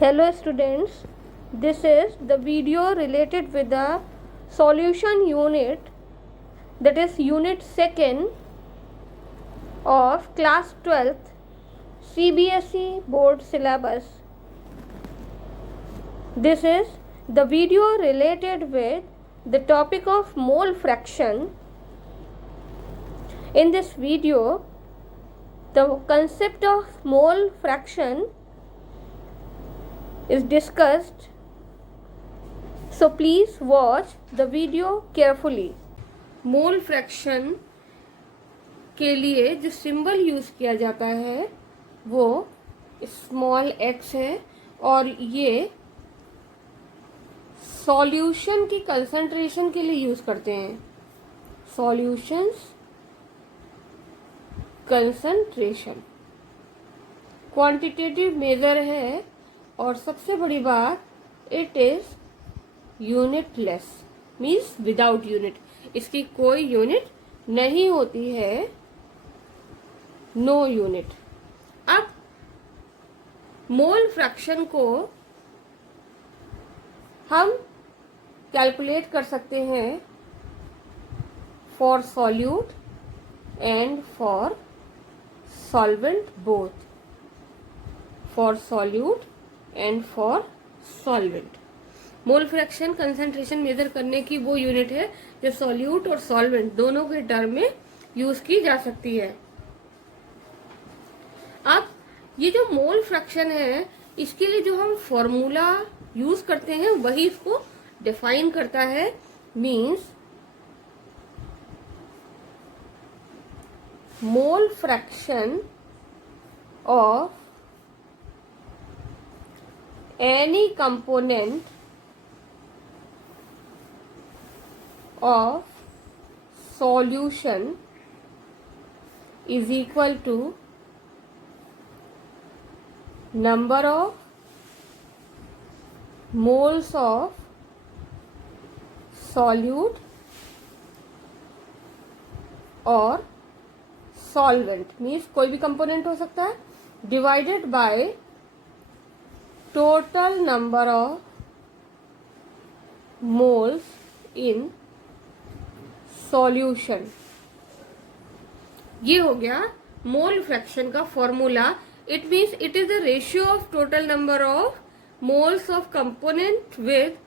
Hello students, this is the video related with the solution unit, that is unit 2nd of class 12th CBSE board syllabus. This is the video related with the topic of mole fraction. In this video, the concept of mole fraction is discussed, so please watch the video carefully. Mole fraction के लिए जो symbol use किया जाता है वो small x है और ये सॉल्यूशन की कंसंट्रेशन के लिए यूज़ करते हैं. सॉल्यूशंस कंसंट्रेशन क्वांटिटेटिव मेजर है और सबसे बड़ी बात it is unitless, means without unit. इसकी कोई यूनिट नहीं होती है, नो यूनिट. अब मोल फ्रैक्शन को हम कैलकुलेट कर सकते हैं for solute and for solvent both. For solute and for solvent. Mole fraction concentration measure करने की वो यूनिट है जो सॉल्यूट और सॉल्वेंट दोनों के टर्म में यूज की जा सकती है. अब ये जो मोल फ्रैक्शन है इसके लिए जो हम फॉर्मूला यूज करते हैं वही इसको डिफाइन करता है. Means mole fraction of any component of solution is equal to number of moles of solute or solvent, means कोई भी component हो सकता है, divided by total number of moles in solution. ये हो गया मोल फ्रैक्शन का formula. It means it is the ratio of total number of moles of component with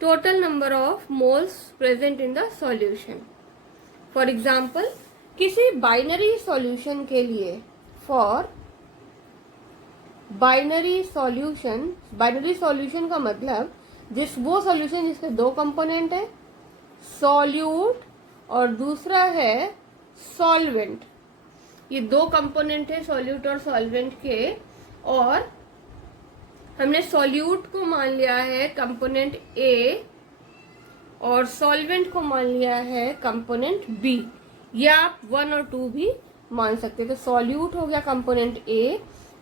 total number of moles present in the solution. For example, किसी binary solution के लिए, for binary solution का मतलब वो solution जिसके दो component है, solute और दूसरा है सॉल्वेंट. ये दो कंपोनेंट है सॉल्यूट और सॉल्वेंट के, और हमने सॉल्यूट को मान लिया है कंपोनेंट ए और सॉल्वेंट को मान लिया है कंपोनेंट बी, या आप 1 और 2 भी मान सकते. तो सॉल्यूट हो गया कंपोनेंट ए,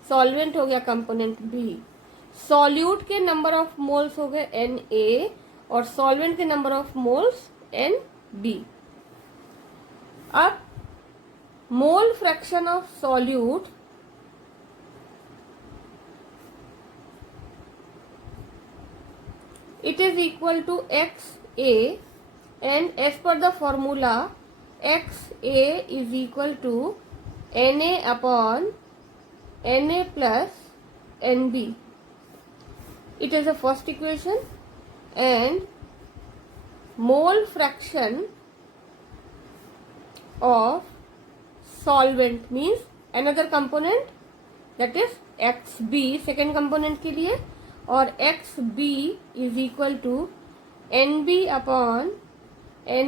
सॉल्वेंट हो गया कंपोनेंट बी. सॉल्यूट के नंबर ऑफ मोल्स हो गए Na और सॉल्वेंट के नंबर ऑफ मोल्स Nb. अब mole fraction of solute it is equal to XA, and as per the formula XA is equal to Na upon Na plus Nb. It is the first equation. And mole fraction of solvent means another component, that is Xb second component के लिए, और Xb is equal to Nb upon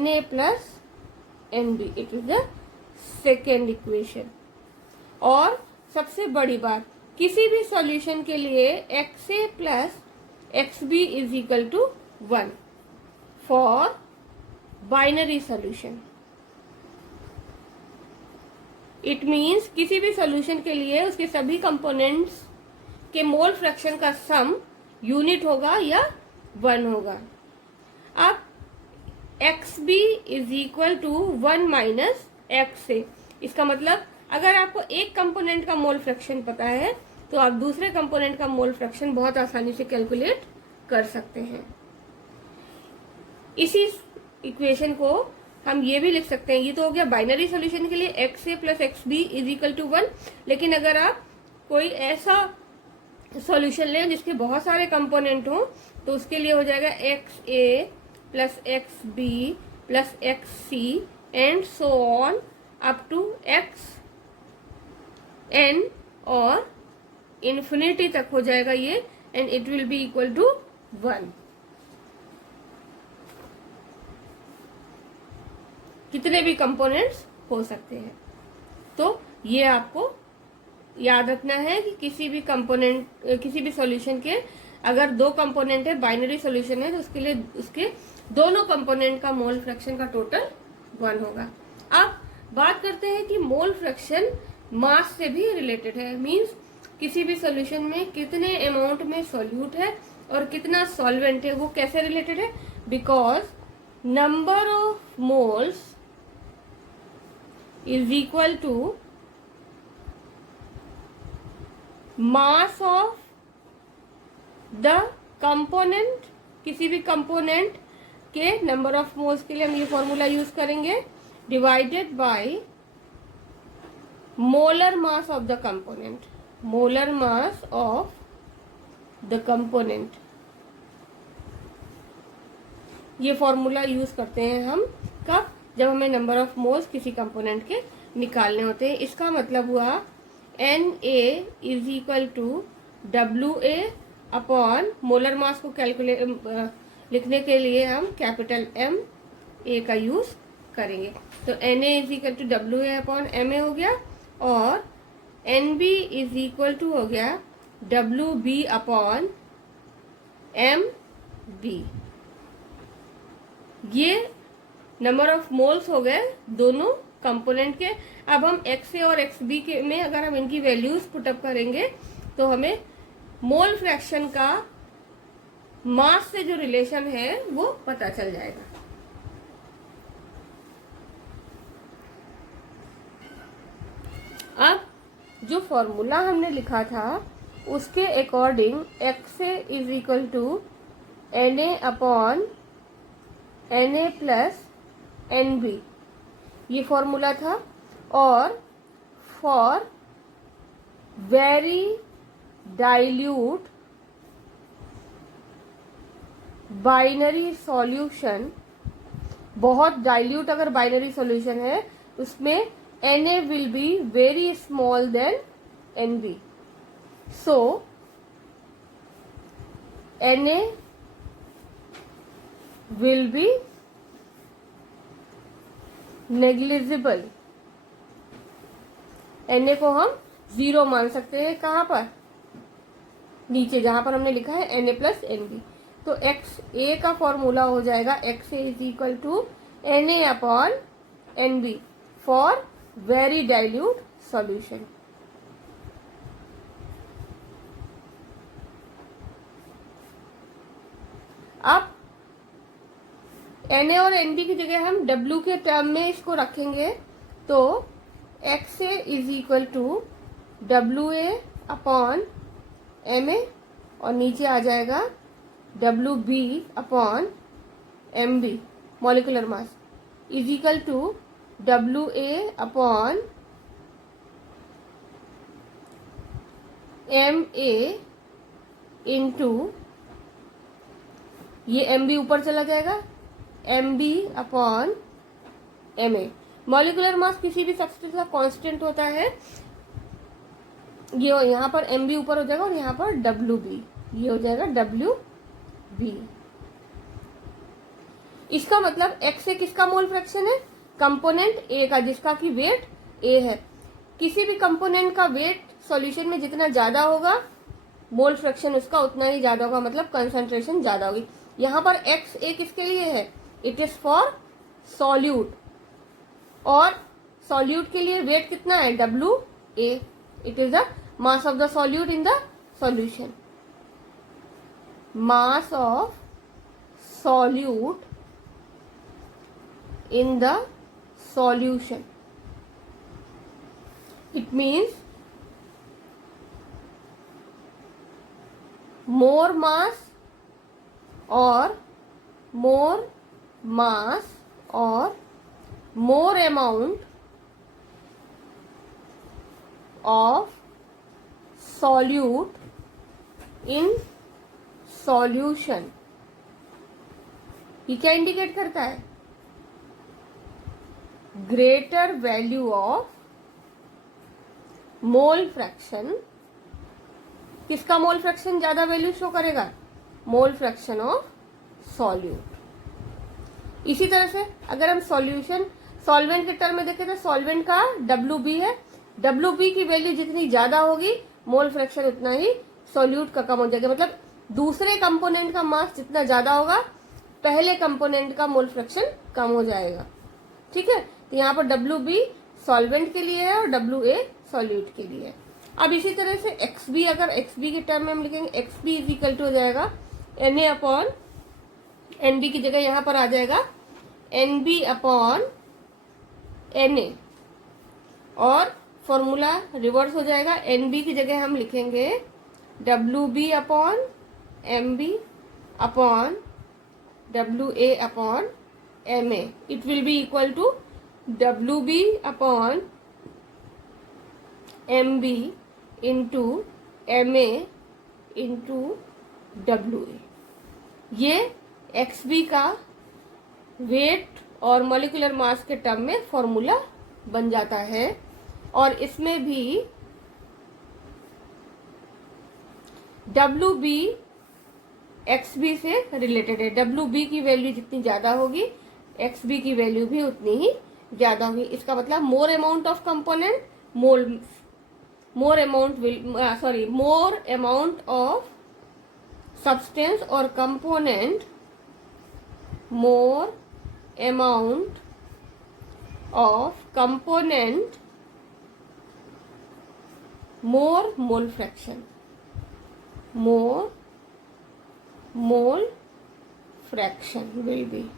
Na plus Nb. It is the second equation. और सबसे बड़ी बात, किसी भी solution के लिए XA plus XB is equal to 1 for binary solution. It means किसी भी सॉल्यूशन के लिए उसके सभी कंपोनेंट्स के मोल फ्रैक्शन का सम यूनिट होगा या 1 होगा. अब XB is equal to 1 minus XA. इसका मतलब अगर आपको एक कंपोनेंट का मोल फ्रैक्शन पता है तो आप दूसरे कंपोनेंट का मोल फ्रैक्शन बहुत आसानी से कैलकुलेट कर सकते हैं। इसी इक्वेशन को हम ये भी लिख सकते हैं, ये तो हो गया बाइनरी सॉल्यूशन के लिए X A plus X B is equal to 1। लेकिन अगर आप कोई ऐसा सॉल्यूशन लें जिसके बहुत सारे कंपोनेंट हों तो उसके लिए हो जाएगा X A plus X B plus X C and so on up to X N और इन्फिनिटी तक हो जाएगा ये, and it will be equal to 1। कितने भी कंपोनेंट्स हो सकते हैं। तो ये आपको याद रखना है कि किसी भी कंपोनेंट, किसी भी सॉल्यूशन के अगर दो कंपोनेंट है, बाइनरी सॉल्यूशन है, तो उसके लिए उसके दोनों कंपोनेंट का मोल फ्रैक्शन का टोटल 1 होगा। अब बात करते हैं कि मोल फ्रैक्शन मास से भी रिलेटेड है। मींस किसी भी सॉल्यूशन में कितने अमाउंट में सॉल्यूट है और कितना सॉल्वेंट है, वो कैसे रिलेटेड है? Because number of moles is equal to mass of the component। किसी भी कंपोनेंट के नंबर ऑफ मोल्स के लिए हम ये फॉर्मूला यूज करेंगे, divided by molar mass of the component. Molar mass of the component, ये फॉर्मूला यूज करते हैं हम कब? जब हमें नंबर ऑफ मोल्स किसी कंपोनेंट के निकालने होते हैं। इसका मतलब हुआ Na is equal to WA upon molar mass को लिखने के लिए हम कैपिटल M A का यूज करेंगे। तो Na is equal to WA upon MA हो गया, और NB इज इक्वल टू हो गया WB अपॉन MB। ये नंबर ऑफ मोल्स हो गए दोनों कंपोनेंट के। अब हम एक्स ए और एक्स बी के में अगर हम इनकी वैल्यूज पुटअप करेंगे तो हमें मोल फ्रैक्शन का मास से जो रिलेशन है वो पता चल जाएगा। अब जो फॉर्मूला हमने लिखा था उसके according X A is equal to Na upon Na plus NB, ये फॉर्मूला था। और for very dilute binary solution, बहुत डाइल्यूट अगर बाइनरी सॉल्यूशन है उसमें Na will be very small then NB। So Na will be negligible. Na को हम 0 मान सकते हैं। कहाँ पर? नीचे जहां पर हमने लिखा है Na प्लस NB। तो XA का फॉर्मूला हो जाएगा XA is equal to Na upon NB for very dilute solution. अब Na और NB की जगह हम W के टर्म में इसको रखेंगे, तो XA is equal to WA upon MA और नीचे आ जाएगा WB upon MB molecular mass is equal to WA upon MA into, ये MB ऊपर चला जाएगा, MB upon MA। Molecular mass किसी भी सब्सटेंस का कांस्टेंट होता है। ये यहाँ पर MB ऊपर हो जाएगा और यहाँ पर WB, ये हो जाएगा WB। इसका मतलब XA किसका मोल फ्रैक्शन है? कंपोनेंट A का, जिसका कि वेट A है। किसी भी कंपोनेंट का वेट सॉल्यूशन में जितना ज्यादा होगा मोल फ्रैक्शन उसका उतना ही ज्यादा होगा, मतलब कंसंट्रेशन ज्यादा होगी। यहाँ पर XA किसके लिए है? इट इज फॉर सॉल्यूट, और सॉल्यूट के लिए वेट कितना है? WA। It is the mass of the solute in the solution. Mass of solute in the solution. It means more mass or more mass or more amount of solute in solution. ये क्या indicate करता है? Greater value of mole fraction. किसका mole fraction ज्यादा value show करेगा? Mole fraction of solute. इसी तरह से अगर हम सॉल्यूशन सॉल्वेंट के टर्म में देखें तो सॉल्वेंट का WB है. WB की वैल्यू जितनी ज्यादा होगी मोल फ्रैक्शन उतना ही सॉल्यूट का कम हो जाएगा. मतलब दूसरे कंपोनेंट का मास जितना ज्यादा होगा पहले कंपोनेंट का मोल फ्रैक्शन कम हो जाएगा. ठीक है, तो यहाँ पर WB सॉल्वेंट के लिए है और WA सॉल्यूट के लिए है. अब इसी तरह से XB, अगर XB के टर्म में हम लिखेंगे XB इज इक्वल टू हो जाएगा Na अपॉन NB की जगह यहाँ पर आ जाएगा NB अपॉन Na और फॉर्मूला रिवर्स हो जाएगा. NB की जगह हम लिखेंगे WB upon MB upon WA upon MA. It will be equal to WB upon MB into MA into WA. ये XB का वेट और मॉलिक्यूलर मास के टर्म में फॉर्मूला बन जाता है. और इसमें भी WB XB से रिलेटेड है. WB की वैल्यू जितनी ज्यादा होगी XB की वैल्यू भी उतनी ही ज्यादा होगी. इसका मतलब more amount of component more amount of substance or component, more amount of component, more mole fraction, more mole fraction will be